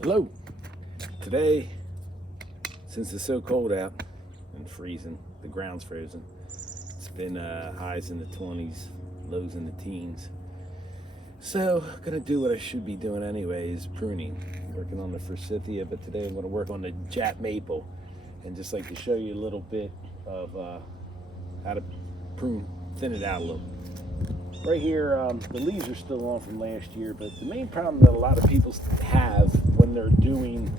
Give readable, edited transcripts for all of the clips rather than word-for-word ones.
Hello. Today, since it's so cold out and freezing, the ground's frozen. It's been highs in the 20s, lows in the teens. So, I'm gonna do what I should be doing anyways, pruning. I'm working on the forsythia, but today I'm gonna work on the Jap maple, and just like to show you a little bit of how to prune, thin it out a little. Right here, the leaves are still on from last year, but the main problem that a lot of people have when they're doing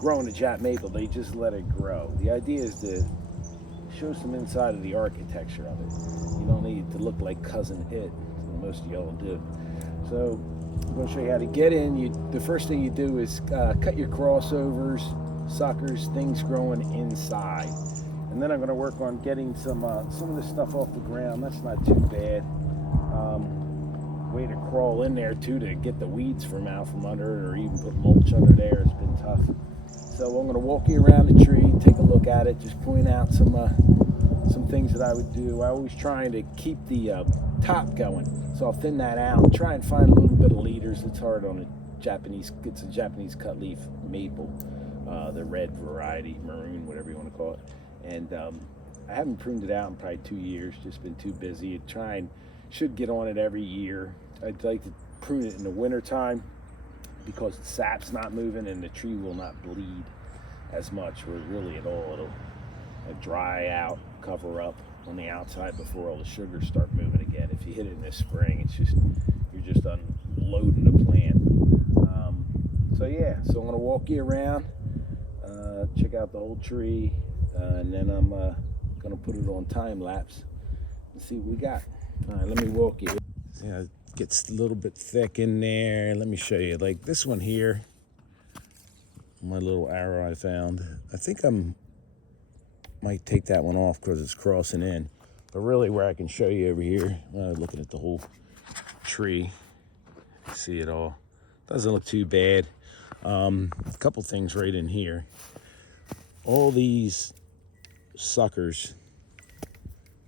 growing a Jap maple, they just let it grow. The idea is to show some inside of the architecture of it. You don't need it to look like Cousin It, most of y'all do. So I'm going to show you how to get in. The first thing you do is cut your crossovers, suckers, things growing inside. And then I'm going to work on getting some of this stuff off the ground. That's not too bad. Way to crawl in there too to get the weeds from under it, or even put mulch under there. It's been tough. So I'm going to walk you around the tree, take a look at it, just point out some things that I would do. I always trying to keep the top going, so I'll thin that out. Try and find a little bit of leaders. It's hard on a Japanese. It's a Japanese cut leaf maple, the red variety, maroon, whatever you want to call it. And I haven't pruned it out in probably 2 years. Just been too busy. Should get on it every year. I'd like to prune it in the winter time because the sap's not moving and the tree will not bleed as much, or really at all. It'll dry out, cover up on the outside before all the sugars start moving again. If you hit it in the spring, you're just unloading the plant. So I'm gonna walk you around, check out the whole tree, and then I'm gonna put it on time lapse and see what we got. All right, let me walk you. Yeah, it gets a little bit thick in there. Let me show you. Like this one here, my little arrow I found. I think might take that one off because it's crossing in. But really, where I can show you over here, looking at the whole tree, see it all. Doesn't look too bad. A couple things right in here. All these suckers,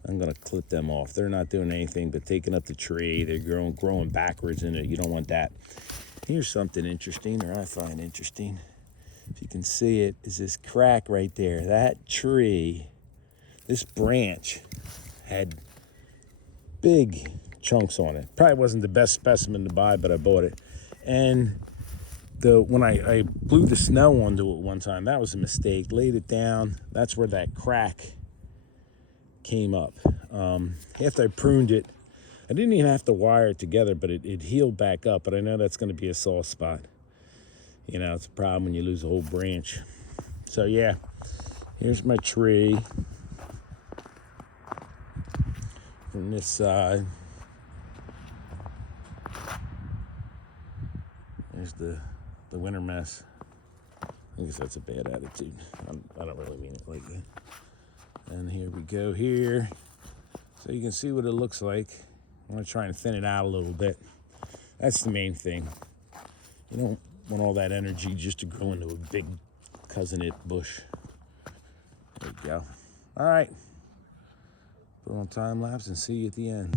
I'm gonna clip them off. They're not doing anything but taking up the tree. They're growing backwards in it. You don't want that. Here's something interesting, or I find interesting. If you can see it, is this crack right there. That tree, this branch had big chunks on it. Probably wasn't the best specimen to buy, but I bought it. And when I blew the snow onto it one time, that was a mistake. Laid it down. That's where that crack came up. After I pruned it, I didn't even have to wire it together, but it healed back up. But I know that's going to be a sore spot. You know, it's a problem when you lose a whole branch. So yeah, here's my tree from this side. There's the winter mess. I guess that's a bad attitude. I don't really mean it like that. And here we go here. So you can see what it looks like. I'm gonna try and thin it out a little bit. That's the main thing. You don't want all that energy just to grow into a big Cousin It bush. There you go. All right. Put on time lapse and see you at the end.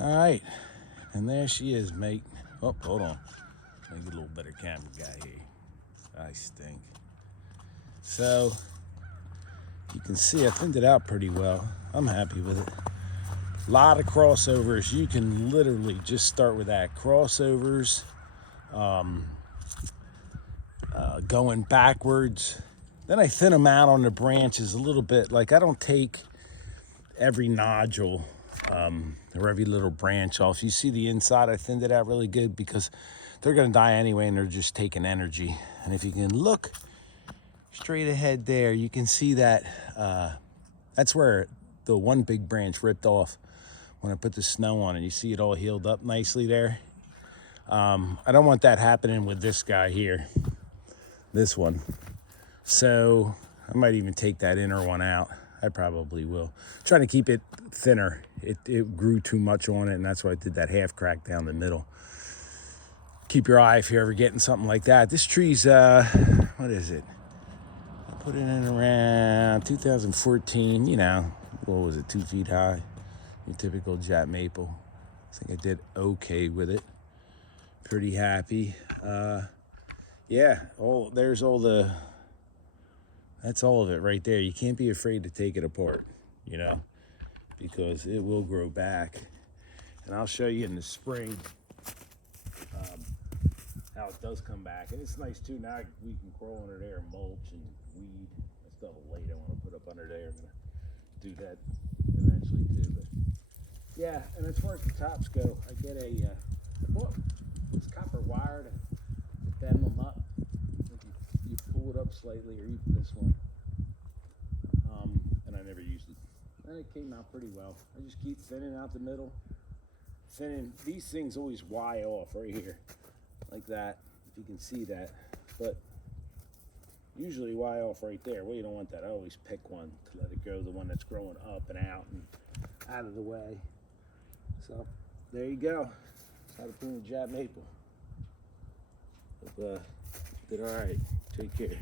All right, and there she is, mate. Oh, hold on. Make it a little better camera guy here. I stink. So you can see I thinned it out pretty well. I'm happy with it. A lot of crossovers. You can literally just start with that. Crossovers, going backwards. Then I thin them out on the branches a little bit. Like I don't take every nodule or every little branch off. You see the inside, I thinned it out really good because they're gonna die anyway and they're just taking energy. And if you can look straight ahead there, you can see that that's where the one big branch ripped off when I put the snow on it. You see it all healed up nicely there. I don't want that happening with this guy here, this one. So I might even take that inner one out. I probably will. Trying to keep it thinner. It grew too much on it, and that's why I did that half crack down the middle. Keep your eye if you're ever getting something like that. This tree's, what is it? I put it in around 2014, you know, what was it, 2 feet high? Your typical Jap maple. I think I did okay with it. Pretty happy. Yeah, there's all the, that's all of it right there. You can't be afraid to take it apart, you know, because it will grow back. And I'll show you in the spring how it does come back. And it's nice too, now we can grow under there, mulch and weed. That stuff later I want to put up under there. I'm going to do that eventually too. But yeah, and as far as the tops go, I get a, it's copper wire to bend them up. You pull it up slightly, or even this one. And I never used it. And it came out pretty well. I just keep thinning out the middle. Thinning, these things always Y off right here, like that, if you can see that. But usually Y off right there. Well, you don't want that. I always pick one to let it go, the one that's growing up and out of the way. So there you go. That's how to prune a Jap maple. Hope, did all right. Take care.